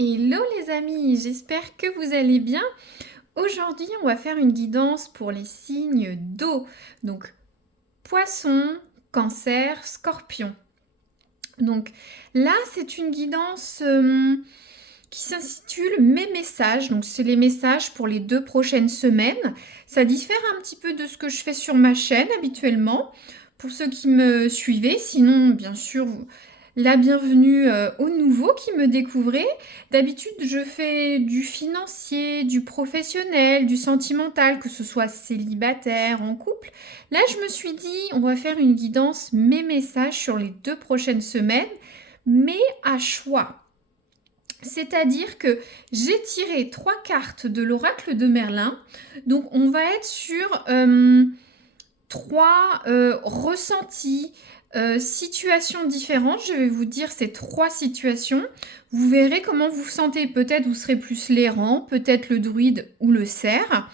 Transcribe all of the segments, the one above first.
Hello les amis, j'espère que vous allez bien. Aujourd'hui, on va faire une guidance pour les signes d'eau. Donc, poisson, cancer, scorpion. Donc là, c'est une guidance qui s'intitule Mes messages. Donc, c'est les messages pour les 2 prochaines semaines. Ça diffère un petit peu de ce que je fais sur ma chaîne habituellement. Pour ceux qui me suivaient, sinon, bien sûr, la bienvenue aux nouveaux qui me découvrez. D'habitude, je fais du financier, du professionnel, du sentimental, que ce soit célibataire, en couple. Là, je me suis dit, on va faire une guidance Mes messages sur les 2 prochaines semaines, mais à choix. C'est-à-dire que j'ai tiré 3 cartes de l'oracle de Merlin. Donc, on va être sur 3 ressentis, situations différentes. Je vais vous dire ces 3 situations. Vous verrez comment vous vous sentez. Peut-être vous serez plus l'errant, peut-être le druide ou le cerf,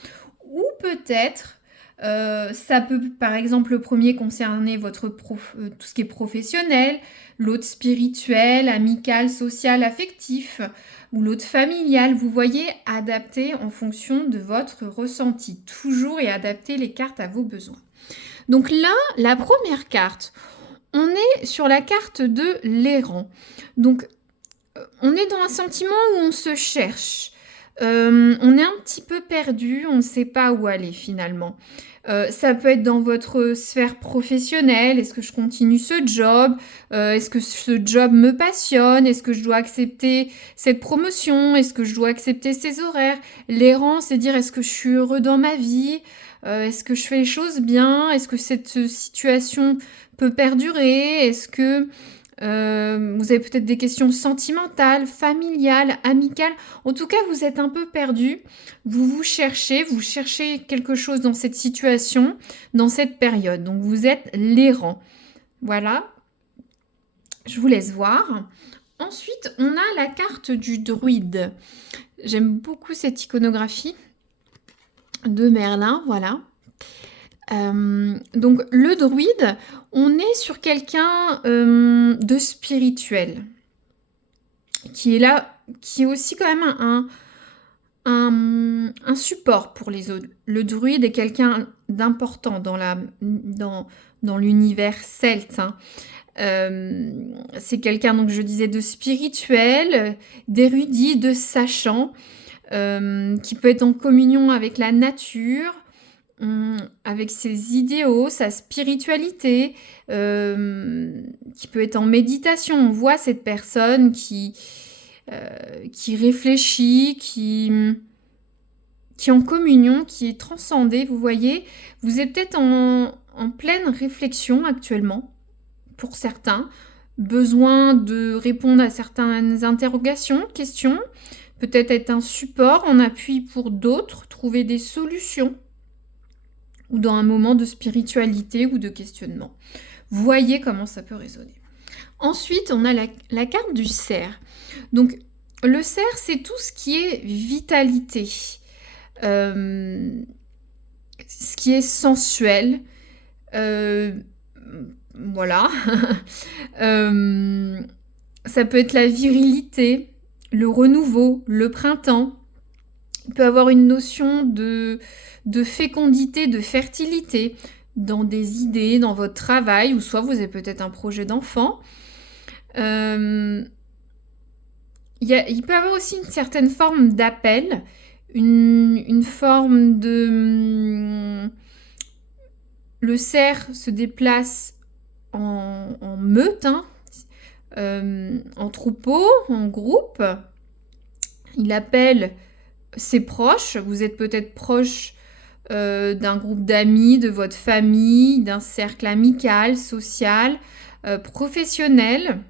ou peut-être ça peut par exemple le premier concerner tout ce qui est professionnel, l'autre spirituel, amical, social, affectif, ou l'autre familial. Vous voyez, adapter en fonction de votre ressenti, toujours, et adapter les cartes à vos besoins. Donc là, la première carte, on est sur la carte de l'errant. Donc, on est dans un sentiment où on se cherche. On est un petit peu perdu, on ne sait pas où aller finalement. Ça peut être dans votre sphère professionnelle. Est-ce que je continue ce job? Est-ce que ce job me passionne? Est-ce que je dois accepter cette promotion? Est-ce que je dois accepter ces horaires? L'errant, c'est dire est-ce que je suis heureux dans ma vie? Est-ce que je fais les choses bien? Est-ce que cette situation peut perdurer? Est-ce que vous avez peut-être des questions sentimentales, familiales, amicales. En tout cas, vous êtes un peu perdu. Vous cherchez quelque chose dans cette situation, dans cette période. Donc, vous êtes l'errant. Voilà. Je vous laisse voir. Ensuite, on a la carte du druide. J'aime beaucoup cette iconographie de Merlin. Voilà. Donc le druide, on est sur quelqu'un de spirituel, qui est là, qui est aussi quand même un support pour les autres. Le druide est quelqu'un d'important dans l'univers celte. Hein. C'est quelqu'un, donc je disais, de spirituel, d'érudit, de sachant, qui peut être en communion avec la nature, avec ses idéaux, sa spiritualité, qui peut être en méditation. On voit cette personne qui réfléchit, qui est en communion, qui est transcendée. Vous voyez, vous êtes peut-être en pleine réflexion actuellement, pour certains. Besoin de répondre à certaines interrogations, questions. Peut-être être un support en appui pour d'autres, trouver des solutions, ou dans un moment de spiritualité ou de questionnement. Voyez comment ça peut résonner. Ensuite, on a la carte du cerf. Donc, le cerf, c'est tout ce qui est vitalité, ce qui est sensuel, voilà. Ça peut être la virilité, le renouveau, le printemps. Il peut avoir une notion de fécondité, de fertilité dans des idées, dans votre travail, ou soit vous avez peut-être un projet d'enfant. Il peut y avoir aussi une certaine forme d'appel, une forme de... Le cerf se déplace en meute, hein, en troupeau, en groupe. Il appelle ses proches. Vous êtes peut-être proche d'un groupe d'amis, de votre famille, d'un cercle amical, social, professionnel.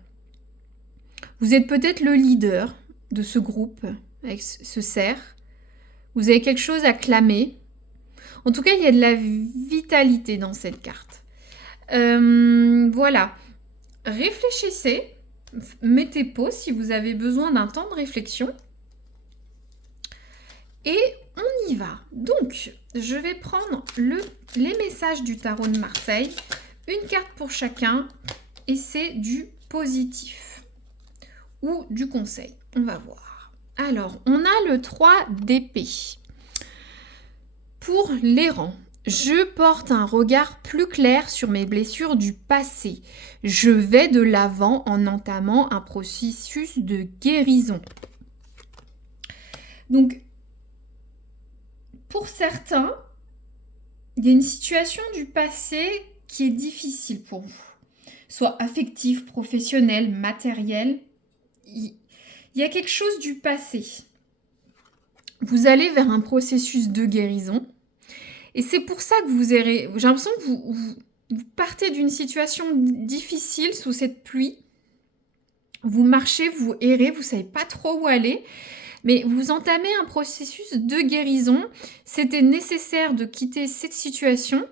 Vous êtes peut-être le leader de ce groupe avec ce cerf. Vous avez quelque chose à clamer. En tout cas, il y a de la vitalité dans cette carte. Voilà. Réfléchissez. Mettez pause si vous avez besoin d'un temps de réflexion. Et on y va. Donc, je vais prendre les messages du tarot de Marseille. Une carte pour chacun. Et c'est du positif. Ou du conseil. On va voir. Alors, on a le 3 d'épée. Pour l'errant, je porte un regard plus clair sur mes blessures du passé. Je vais de l'avant en entamant un processus de guérison. Donc, pour certains, il y a une situation du passé qui est difficile pour vous. Soit affectif, professionnel, matériel. Il y a quelque chose du passé. Vous allez vers un processus de guérison. Et c'est pour ça que vous errez. J'ai l'impression que vous partez d'une situation difficile sous cette pluie. Vous marchez, vous errez, vous ne savez pas trop où aller. Mais vous entamez un processus de guérison. C'était nécessaire de quitter cette situation,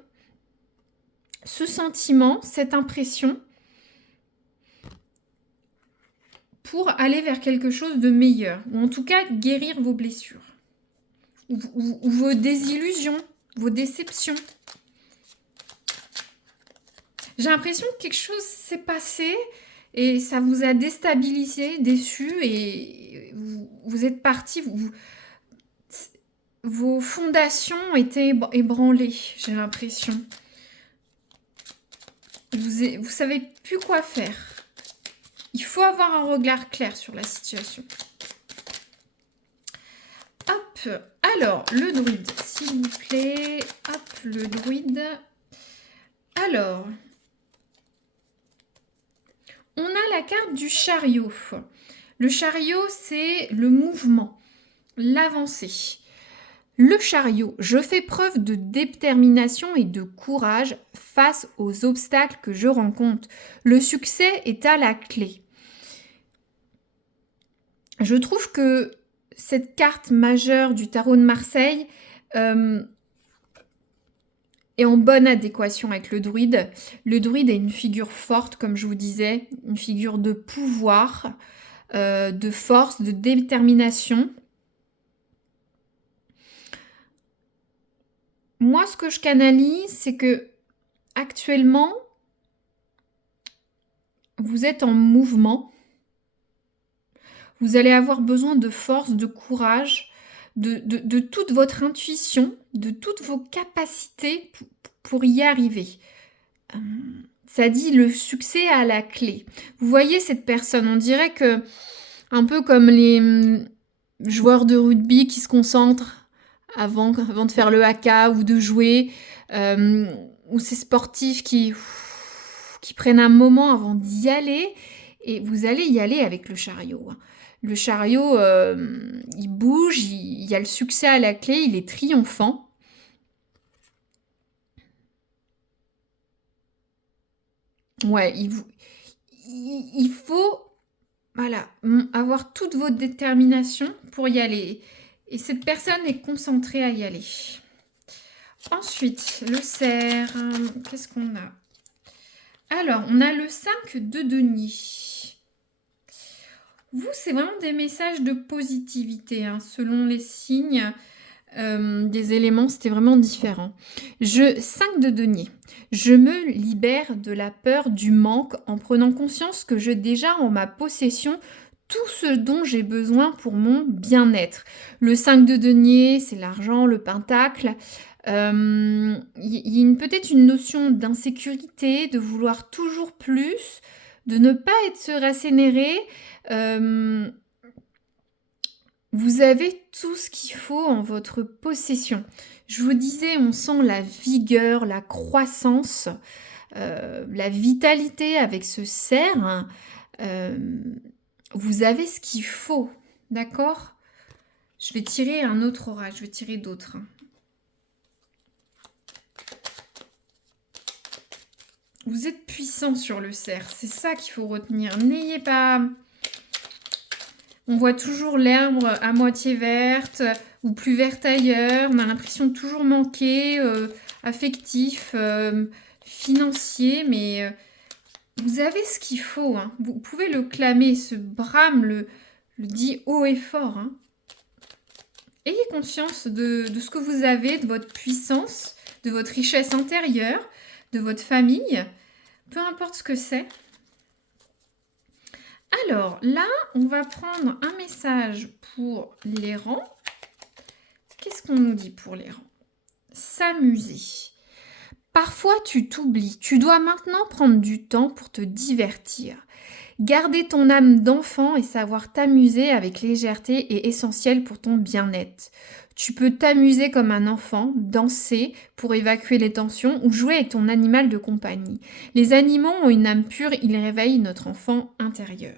ce sentiment, cette impression, pour aller vers quelque chose de meilleur. Ou en tout cas, guérir vos blessures. Ou vos désillusions, vos déceptions. J'ai l'impression que quelque chose s'est passé et ça vous a déstabilisé, déçu et vous êtes parti. Vos fondations étaient ébranlées, j'ai l'impression. Vous savez plus quoi faire. Il faut avoir un regard clair sur la situation. Hop, alors, le druide, s'il vous plaît. Hop, le druide. Alors, on a la carte du chariot. Le chariot, c'est le mouvement, l'avancée. Le chariot, je fais preuve de détermination et de courage face aux obstacles que je rencontre. Le succès est à la clé. Je trouve que cette carte majeure du tarot de Marseille est en bonne adéquation avec le druide. Le druide est une figure forte, comme je vous disais, une figure de pouvoir, de force, de détermination. Moi, ce que je canalise, c'est que actuellement, vous êtes en mouvement. Vous allez avoir besoin de force, de courage, de toute votre intuition, de toutes vos capacités pour y arriver. Ça dit le succès à la clé. Vous voyez cette personne, on dirait que, un peu comme les joueurs de rugby qui se concentrent avant de faire le haka ou de jouer, ou ces sportifs qui prennent un moment avant d'y aller, et vous allez y aller avec le chariot. Le chariot, il bouge, il y a le succès à la clé, il est triomphant. Ouais, il faut voilà, avoir toute votre détermination pour y aller. Et cette personne est concentrée à y aller. Ensuite, le cerf, qu'est-ce qu'on a? Alors, on a le 5 de denier. Vous, c'est vraiment des messages de positivité, selon les signes des éléments, c'était vraiment différent. 5 de denier. Je me libère de la peur du manque en prenant conscience que j'ai déjà en ma possession tout ce dont j'ai besoin pour mon bien-être. Le 5 de denier, c'est l'argent, le pentacle. Il y a peut-être une notion d'insécurité, de vouloir toujours plus, de ne pas être rassénéré. Vous avez tout ce qu'il faut en votre possession. Je vous disais, on sent la vigueur, la croissance, la vitalité avec ce cerf. Vous avez ce qu'il faut, d'accord? Je vais tirer un autre orage, je vais tirer d'autres. Vous êtes puissant sur le cerf, c'est ça qu'il faut retenir. N'ayez pas... On voit toujours l'herbe à moitié verte ou plus verte ailleurs. On a l'impression de toujours manquer, affectif, financier, mais vous avez ce qu'il faut. Vous pouvez le clamer, ce brame le dit haut et fort. Ayez conscience de ce que vous avez, de votre puissance, de votre richesse intérieure, de votre famille, peu importe ce que c'est. Alors là, on va prendre un message pour l'errant. Qu'est-ce qu'on nous dit pour l'errant? S'amuser. Parfois, tu t'oublies. Tu dois maintenant prendre du temps pour te divertir. Garder ton âme d'enfant et savoir t'amuser avec légèreté est essentiel pour ton bien-être. Tu peux t'amuser comme un enfant, danser pour évacuer les tensions ou jouer avec ton animal de compagnie. Les animaux ont une âme pure, ils réveillent notre enfant intérieur.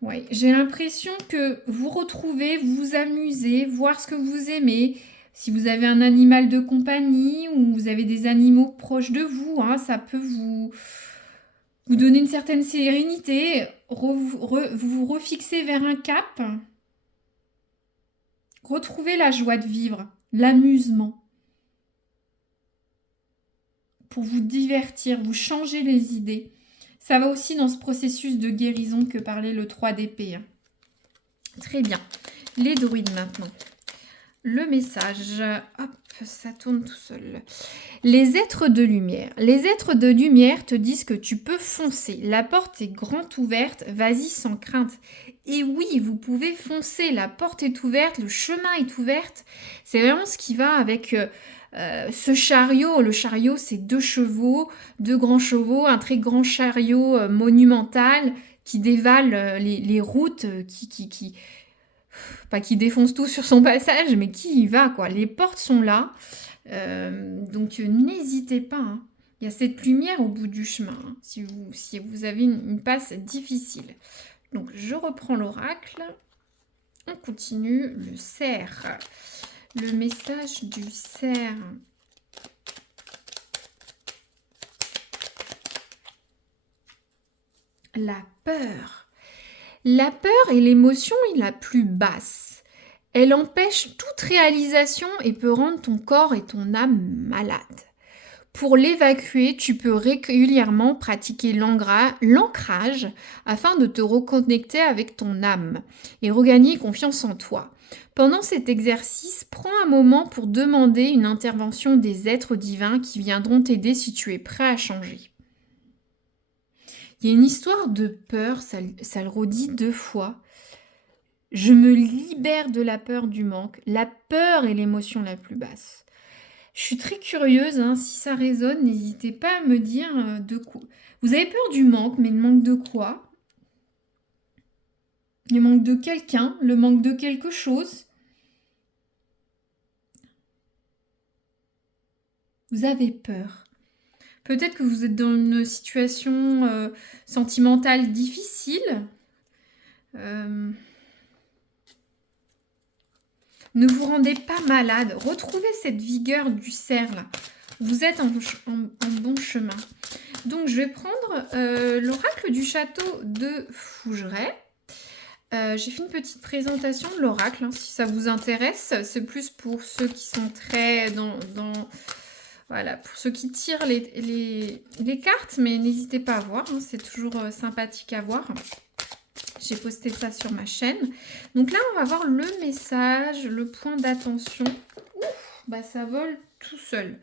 Ouais, j'ai l'impression que vous retrouvez, vous vous amusez, voir ce que vous aimez. Si vous avez un animal de compagnie ou vous avez des animaux proches de vous, hein, ça peut vous donner une certaine sérénité. Vous vous refixez vers un cap. Retrouvez la joie de vivre, l'amusement. Pour vous divertir, vous changer les idées. Ça va aussi dans ce processus de guérison que parlait le 3 d'épée. Hein. Très bien. Les druides maintenant. Le message, hop, ça tourne tout seul. Les êtres de lumière. Les êtres de lumière te disent que tu peux foncer. La porte est grande ouverte, vas-y sans crainte. Et oui, vous pouvez foncer, la porte est ouverte, le chemin est ouvert. C'est vraiment ce qui va avec ce chariot. Le chariot, c'est 2 chevaux, 2 grands chevaux, un très grand chariot monumental qui dévale les routes, pas qui défonce tout sur son passage, mais qui y va, quoi. Les portes sont là, donc n'hésitez pas. Hein. Il y a cette lumière au bout du chemin, hein, si vous avez une passe difficile. Donc je reprends l'oracle. On continue. Le cerf. Le message du cerf. La peur. La peur est l'émotion la plus basse. Elle empêche toute réalisation et peut rendre ton corps et ton âme malades. Pour l'évacuer, tu peux régulièrement pratiquer l'ancrage afin de te reconnecter avec ton âme et regagner confiance en toi. Pendant cet exercice, prends un moment pour demander une intervention des êtres divins qui viendront t'aider si tu es prêt à changer. Il y a une histoire de peur, ça le redit 2 fois. Je me libère de la peur du manque. La peur est l'émotion la plus basse. Je suis très curieuse, hein, si ça résonne, n'hésitez pas à me dire de quoi. Vous avez peur du manque, mais le manque de quoi? Le manque de quelqu'un, le manque de quelque chose. Vous avez peur. Peut-être que vous êtes dans une situation sentimentale difficile. Ne vous rendez pas malade. Retrouvez cette vigueur du cerf là. Vous êtes en bon chemin. Donc je vais prendre l'oracle du château de Fougeray. J'ai fait une petite présentation de l'oracle, hein, si ça vous intéresse. C'est plus pour ceux qui sont très voilà, pour ceux qui tirent les cartes, mais n'hésitez pas à voir, hein, c'est toujours sympathique à voir. J'ai posté ça sur ma chaîne. Donc là, on va voir le message, le point d'attention. Ouf, bah ça vole tout seul.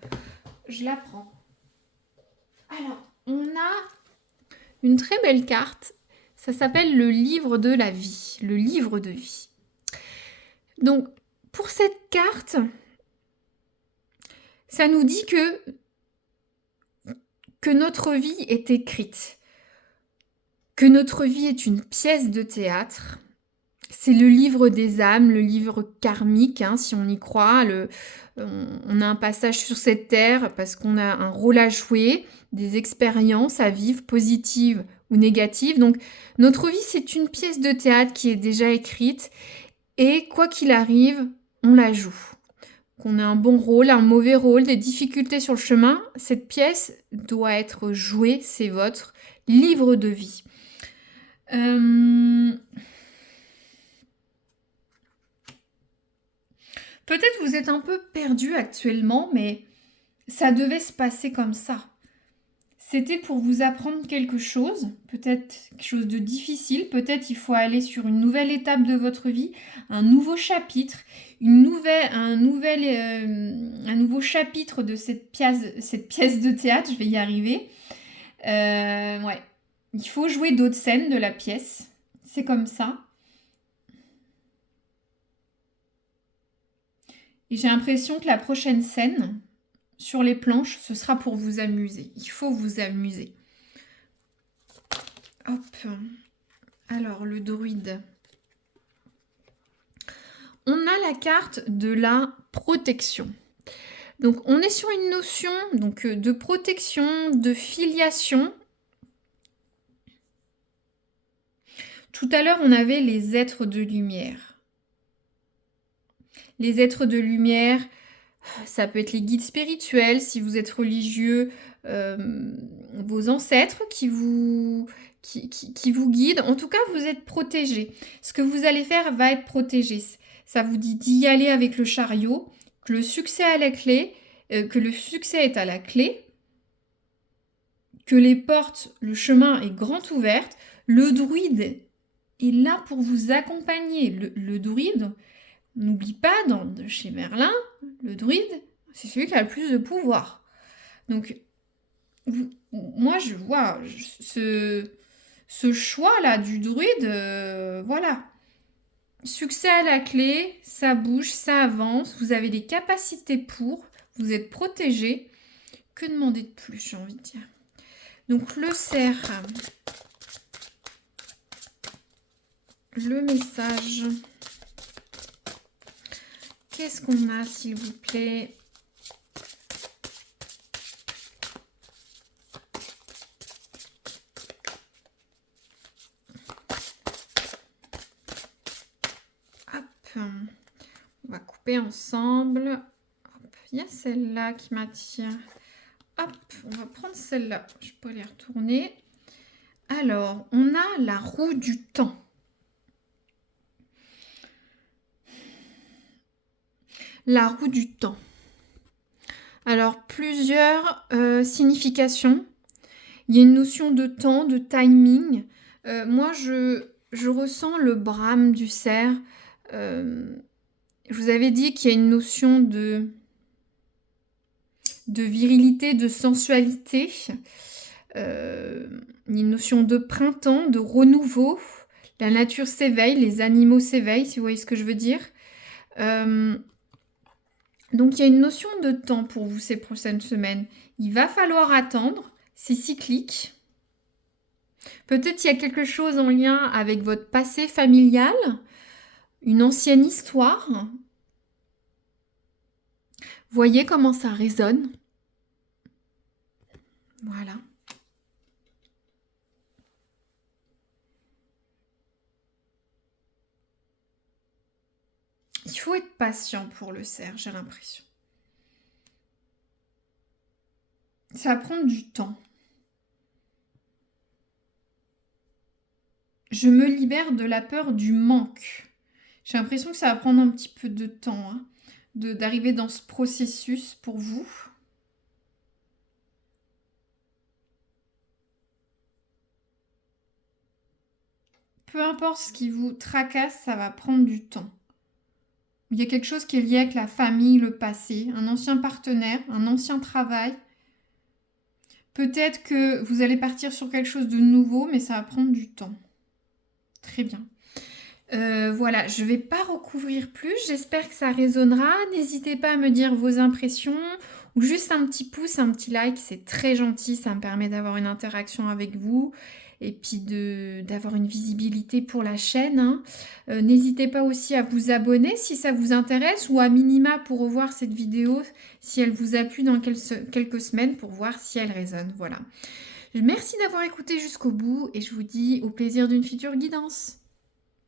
Je la prends. Alors, on a une très belle carte. Ça s'appelle le livre de la vie, le livre de vie. Donc, pour cette carte, ça nous dit que notre vie est écrite, que notre vie est une pièce de théâtre. C'est le livre des âmes, le livre karmique, hein, si on y croit. On a un passage sur cette terre parce qu'on a un rôle à jouer, des expériences à vivre, positives ou négatives. Donc, notre vie, c'est une pièce de théâtre qui est déjà écrite. Et quoi qu'il arrive, on la joue. Qu'on ait un bon rôle, un mauvais rôle, des difficultés sur le chemin, cette pièce doit être jouée, c'est votre livre de vie. Peut-être vous êtes un peu perdu actuellement, mais ça devait se passer comme ça. C'était pour vous apprendre quelque chose, peut-être quelque chose de difficile, peut-être il faut aller sur une nouvelle étape de votre vie, un nouveau chapitre, un nouveau chapitre de cette pièce de théâtre, je vais y arriver. Ouais. Il faut jouer d'autres scènes de la pièce. C'est comme ça. Et j'ai l'impression que la prochaine scène, sur les planches, ce sera pour vous amuser. Il faut vous amuser. Hop. Alors, le druide. On a la carte de la protection. Donc, on est sur une notion donc, de protection, de filiation. Tout à l'heure, on avait les êtres de lumière. Les êtres de lumière, ça peut être les guides spirituels, si vous êtes religieux, vos ancêtres qui vous guident. En tout cas, vous êtes protégés. Ce que vous allez faire va être protégé. Ça vous dit d'y aller avec le chariot, que le succès est à la clé, que les portes, le chemin est grand ouvert. Le druide est là pour vous accompagner. Le druide, n'oublie pas, chez Merlin, le druide, c'est celui qui a le plus de pouvoir. Donc, moi, je vois ce choix-là du druide, voilà. Succès à la clé, ça bouge, ça avance, vous avez les capacités pour, vous êtes protégé. Que demander de plus, j'ai envie de dire. Donc, le cerf, le message. Qu'est-ce qu'on a, s'il vous plaît? Hop, on va couper ensemble. Il y a celle-là qui m'attire. Hop, on va prendre celle-là. Je peux les retourner. Alors, on a la roue du temps. La roue du temps. Alors, plusieurs significations. Il y a une notion de temps, de timing. Moi, je ressens le brame du cerf. Je vous avais dit qu'il y a une notion de virilité, de sensualité. Une notion de printemps, de renouveau. La nature s'éveille, les animaux s'éveillent, si vous voyez ce que je veux dire. Donc, il y a une notion de temps pour vous ces prochaines semaines. Il va falloir attendre. C'est cyclique. Peut-être il y a quelque chose en lien avec votre passé familial, une ancienne histoire. Voyez comment ça résonne. Voilà. Il faut être patient pour le cerf, j'ai l'impression. Ça va prendre du temps. Je me libère de la peur du manque. J'ai l'impression que ça va prendre un petit peu de temps d'arriver dans ce processus pour vous. Peu importe ce qui vous tracasse, ça va prendre du temps. Il y a quelque chose qui est lié avec la famille, le passé, un ancien partenaire, un ancien travail. Peut-être que vous allez partir sur quelque chose de nouveau, mais ça va prendre du temps. Très bien. Voilà, je ne vais pas recouvrir plus. J'espère que ça résonnera. N'hésitez pas à me dire vos impressions ou juste un petit pouce, un petit like. C'est très gentil. Ça me permet d'avoir une interaction avec vous et puis d'avoir une visibilité pour la chaîne. N'hésitez pas aussi à vous abonner si ça vous intéresse ou à minima pour revoir cette vidéo si elle vous a plu dans quelques semaines pour voir si elle résonne. Voilà. Merci d'avoir écouté jusqu'au bout et je vous dis au plaisir d'une future guidance.